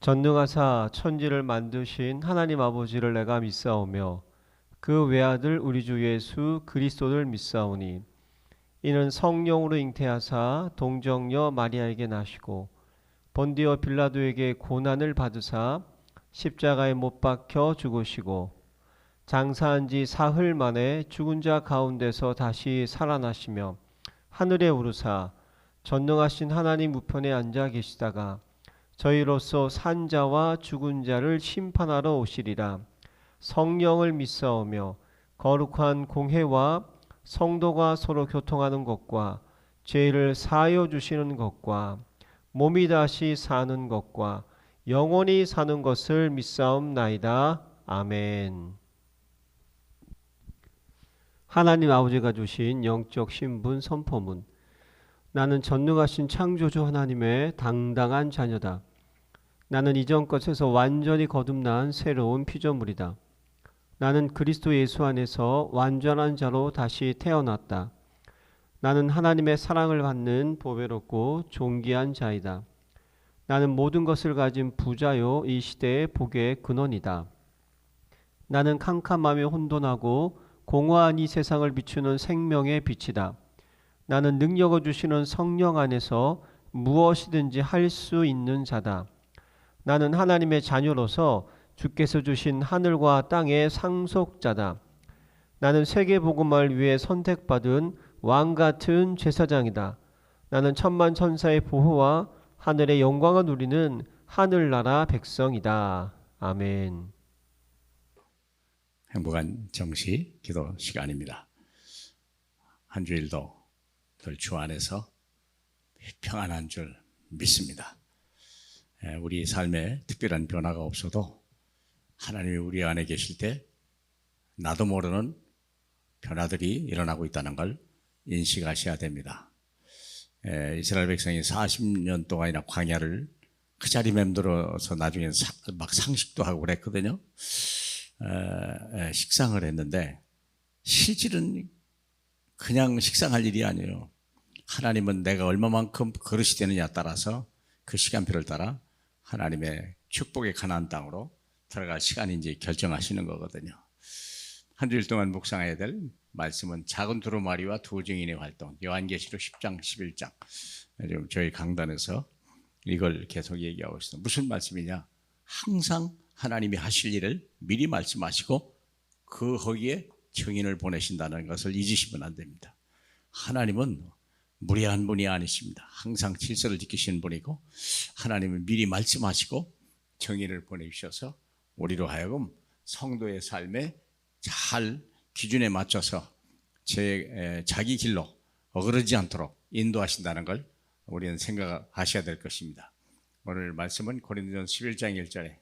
전능하사 천지를 만드신 하나님 아버지를 내가 믿사오며 그 외아들 우리 주 예수 그리스도를 믿사오니 이는 성령으로 잉태하사 동정녀 마리아에게 나시고 본디오 빌라도에게 고난을 받으사 십자가에 못 박혀 죽으시고 장사한 지 사흘 만에 죽은 자 가운데서 다시 살아나시며 하늘에 오르사 전능하신 하나님 우편에 앉아 계시다가 저희로서 산 자와 죽은 자를 심판하러 오시리라. 성령을 믿사오며 거룩한 공회와 성도가 서로 교통하는 것과 죄를 사하여 주시는 것과 몸이 다시 사는 것과 영원히 사는 것을 믿사옵나이다. 아멘. 하나님 아버지가 주신 영적 신분 선포문. 나는 전능하신 창조주 하나님의 당당한 자녀다. 나는 이전 것에서 완전히 거듭난 새로운 피조물이다. 나는 그리스도 예수 안에서 완전한 자로 다시 태어났다. 나는 하나님의 사랑을 받는 보배롭고 존귀한 자이다. 나는 모든 것을 가진 부자요 이 시대의 복의 근원이다. 나는 캄캄하며 혼돈하고 공허한 이 세상을 비추는 생명의 빛이다. 나는 능력을 주시는 성령 안에서 무엇이든지 할 수 있는 자다. 나는 하나님의 자녀로서 주께서 주신 하늘과 땅의 상속자다. 나는 세계복음을 위해 선택받은 왕같은 제사장이다. 나는 천만 천사의 보호와 하늘의 영광을 누리는 하늘나라 백성이다. 아멘. 행복한 정시 기도 시간입니다. 한 주일도 주 안에서 평안한 줄 믿습니다. 우리 삶에 특별한 변화가 없어도 하나님이 우리 안에 계실 때 나도 모르는 변화들이 일어나고 있다는 걸 인식하셔야 됩니다. 이스라엘 백성이 40년 동안이나 광야를 그 자리 맴돌아서 나중에 막 상식도 하고 그랬거든요. 식상을 했는데 실질은 그냥 식상할 일이 아니에요. 하나님은 내가 얼마만큼 그릇이 되느냐 따라서 그 시간표를 따라 하나님의 축복의 가나안 땅으로 들어갈 시간인지 결정하시는 거거든요. 한 주일 동안 묵상해야 될 말씀은 작은 두루마리와 두 증인의 활동, 요한계시록 10장 11장. 지금 저희 강단에서 이걸 계속 얘기하고 있습니다. 무슨 말씀이냐? 항상 하나님이 하실 일을 미리 말씀하시고 거기에 증인을 보내신다는 것을 잊으시면 안 됩니다. 하나님은 무례한 분이 아니십니다. 항상 질서를 지키시는 분이고 하나님은 미리 말씀하시고 증인을 보내주셔서 우리로 하여금 성도의 삶에 잘 기준에 맞춰서 자기 길로 어그러지 않도록 인도하신다는 걸 우리는 생각하셔야 될 것입니다. 오늘 말씀은 고린도전서 11장 1절에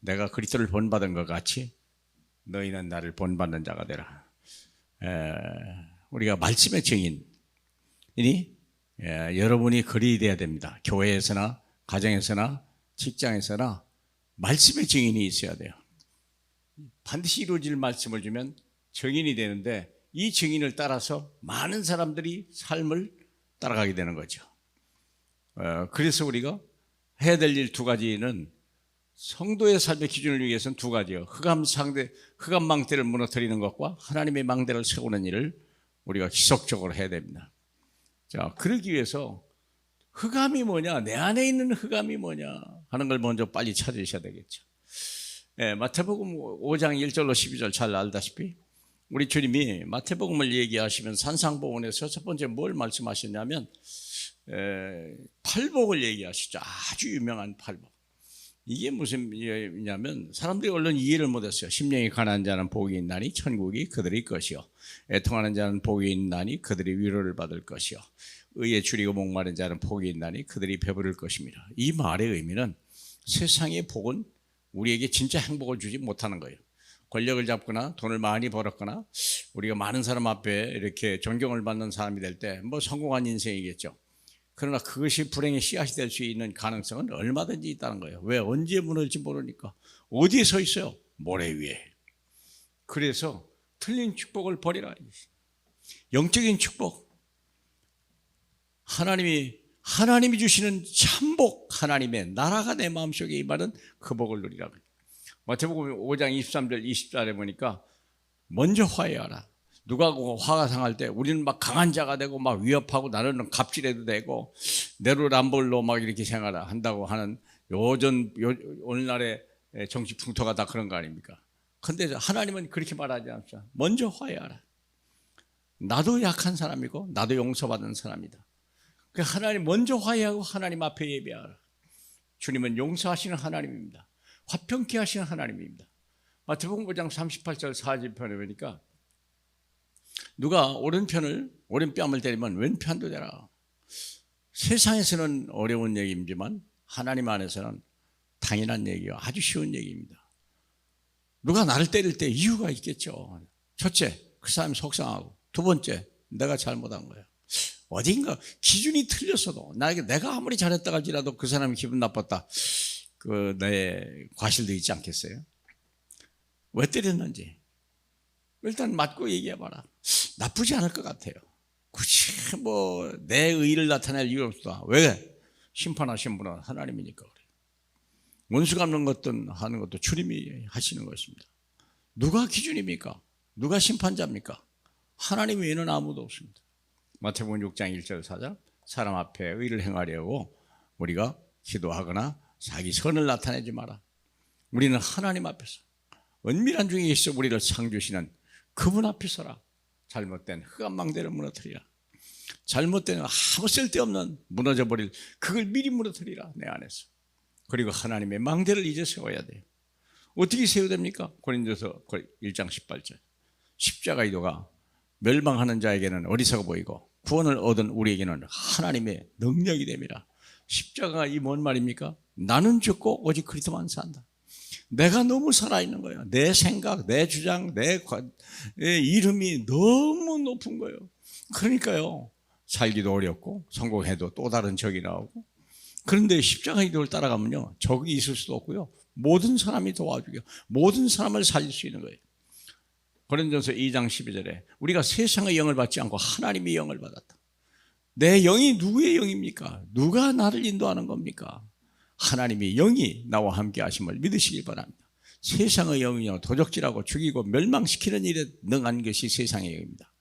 내가 그리스도를 본받은 것 같이 너희는 나를 본받는 자가 되라. 우리가 말씀의 증인이니 여러분이 그리 돼야 됩니다. 교회에서나 가정에서나 직장에서나 말씀의 증인이 있어야 돼요. 반드시 이루어질 말씀을 주면 증인이 되는데 이 증인을 따라서 많은 사람들이 삶을 따라가게 되는 거죠. 그래서 우리가 해야 될 일 두 가지는 성도의 삶의 기준을 위해서는 두 가지요. 흑암 망대를 무너뜨리는 것과 하나님의 망대를 세우는 일을 우리가 지속적으로 해야 됩니다. 자, 그러기 위해서 흑암이 뭐냐, 내 안에 있는 흑암이 뭐냐 하는 걸 먼저 빨리 찾으셔야 되겠죠. 마태복음 5장 1절로 12절 잘 알다시피 우리 주님이 마태복음을 얘기하시면 산상보훈에서 첫 번째 뭘 말씀하셨냐면 팔복을 얘기하시죠. 아주 유명한 팔복. 이게 무슨 의미냐면 사람들이 얼른 이해를 못했어요. 심령이 가난한 자는 복이 있나니 천국이 그들의 것이요 애통하는 자는 복이 있나니 그들이 위로를 받을 것이요 의에 줄이고 목마른 자는 복이 있나니 그들이 배부를 것입니다. 이 말의 의미는 세상의 복은 우리에게 진짜 행복을 주지 못하는 거예요. 권력을 잡거나 돈을 많이 벌었거나 우리가 많은 사람 앞에 이렇게 존경을 받는 사람이 될 때 뭐 성공한 인생이겠죠. 그러나 그것이 불행의 씨앗이 될 수 있는 가능성은 얼마든지 있다는 거예요. 왜? 언제 무너질지 모르니까. 어디에 서 있어요? 모래 위에. 그래서 틀린 축복을 버리라. 영적인 축복. 하나님이 하나님이 주시는 참복, 하나님의 나라가 내 마음속에 임하는 그 복을 누리라고. 마태복음 5장 23절 24절에 보니까 먼저 화해하라. 누가 화가 상할 때 우리는 막 강한 자가 되고 막 위협하고 나는 갑질해도 되고 내로남불로 막 이렇게 생활한다고 하는 오늘날의 정치 풍토가 다 그런 거 아닙니까? 그런데 하나님은 그렇게 말하지 않습니다. 먼저 화해하라. 나도 약한 사람이고 나도 용서받은 사람이다. 하나님 먼저 화해하고 하나님 앞에 예배하라. 주님은 용서하시는 하나님입니다. 화평케 하시는 하나님입니다. 마태복음 5장 38절 40편에 보니까 누가 오른뺨을 때리면 왼편도 되라. 세상에서는 어려운 얘기이지만 하나님 안에서는 당연한 얘기요, 아주 쉬운 얘기입니다. 누가 나를 때릴 때 이유가 있겠죠. 첫째, 그 사람이 속상하고, 두 번째, 내가 잘못한 거예요. 어딘가 기준이 틀렸어도 내가 아무리 잘했다 할지라도 그 사람이 기분 나빴다, 그 내 과실도 있지 않겠어요? 왜 때렸는지 일단 맞고 얘기해봐라. 나쁘지 않을 것 같아요. 굳이 뭐 내 의의를 나타낼 이유 없다. 왜? 심판하신 분은 하나님이니까 그래요. 원수 갚는 것든 하는 것도 주님이 하시는 것입니다. 누가 기준입니까? 누가 심판자입니까? 하나님 외에는 아무도 없습니다. 마태복음 6장 1절 4절 사람 앞에 의를 행하려고 우리가 기도하거나 자기 선을 나타내지 마라. 우리는 하나님 앞에서 은밀한 중에 있어 우리를 창조시는 그분 앞에 서라. 잘못된 흑암 망대를 무너뜨리라. 잘못된 아무 쓸데없는 무너져버릴 그걸 미리 무너뜨리라 내 안에서. 그리고 하나님의 망대를 이제 세워야 돼요. 어떻게 세워야 됩니까? 고린도서 1장 18절 십자가 이도가 멸망하는 자에게는 어리석어 보이고 구원을 얻은 우리에게는 하나님의 능력이 됨이라. 십자가가 이 뭔 말입니까? 나는 죽고 오직 그리스도만 산다. 내가 너무 살아있는 거예요. 내 생각, 내 주장, 내 이름이 너무 높은 거예요. 그러니까요, 살기도 어렵고 성공해도 또 다른 적이 나오고. 그런데 십자가 기도를 따라가면요, 적이 있을 수도 없고요, 모든 사람이 도와주고 모든 사람을 살릴 수 있는 거예요. 고린도서 2장 12절에 우리가 세상의 영을 받지 않고 하나님의 영을 받았다. 내 영이 누구의 영입니까? 누가 나를 인도하는 겁니까? 하나님의 영이 나와 함께 하심을 믿으시길 바랍니다. 세상의 영이요, 도적질하고 죽이고 멸망시키는 일에 능한 것이 세상의 영입니다.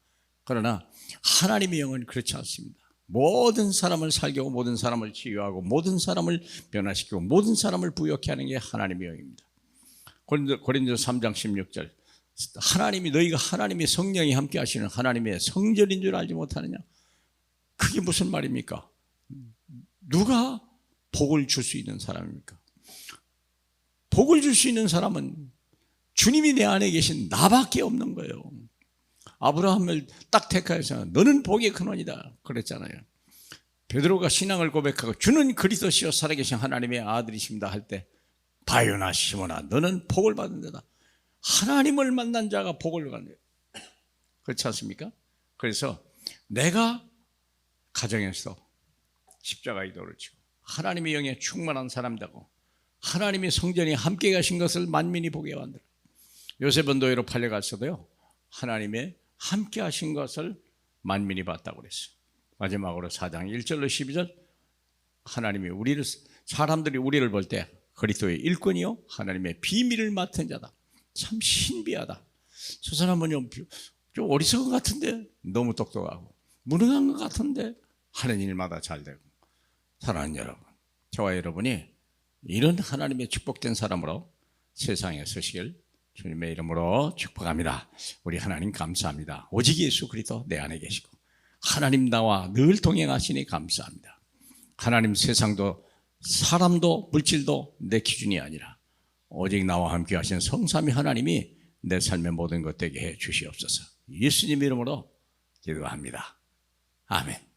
그러나 하나님의 영은 그렇지 않습니다. 모든 사람을 살게 하고 모든 사람을 치유하고 모든 사람을 변화시키고 모든 사람을 부욕케 하는 게 하나님의 영입니다. 고린도서 3장 16절 하나님이 너희가 하나님의 성령이 함께 하시는 하나님의 성전인 줄 알지 못하느냐? 그게 무슨 말입니까? 누가 복을 줄 수 있는 사람입니까? 복을 줄 수 있는 사람은 주님이 내 안에 계신 나밖에 없는 거예요. 아브라함을 딱 택하여서 너는 복의 근원이다 그랬잖아요. 베드로가 신앙을 고백하고 주는 그리스도시요 살아계신 하나님의 아들이십니다 할 때 바요나 시몬아 너는 복을 받은 자다. 하나님을 만난 자가 복을 받는 거예요. 그렇지 않습니까? 그래서 내가 가정에서 십자가 기도를 치고 하나님의 영에 충만한 사람되고 하나님의 성전이 함께 가신 것을 만민이 보게 만들어. 요셉은 노예로 팔려갔어도요, 하나님의 함께 하신 것을 만민이 봤다고 그랬어요. 마지막으로 4장 1절로 12절 하나님이 사람들이 우리를 볼 때 그리스도의 일꾼이요 하나님의 비밀을 맡은 자다. 참 신비하다. 저 사람은 좀 어리석은 것 같은데 너무 똑똑하고 무능한 것 같은데 하는 일마다 잘 되고. 사랑하는 여러분, 저와 여러분이 이런 하나님의 축복된 사람으로 세상에 서시길 주님의 이름으로 축복합니다. 우리 하나님 감사합니다. 오직 예수 그리스도 내 안에 계시고 하나님 나와 늘 동행하시니 감사합니다. 하나님 세상도 사람도 물질도 내 기준이 아니라 오직 나와 함께 하신 성삼위 하나님이 내 삶의 모든 것 되게 해 주시옵소서. 예수님 이름으로 기도합니다. 아멘.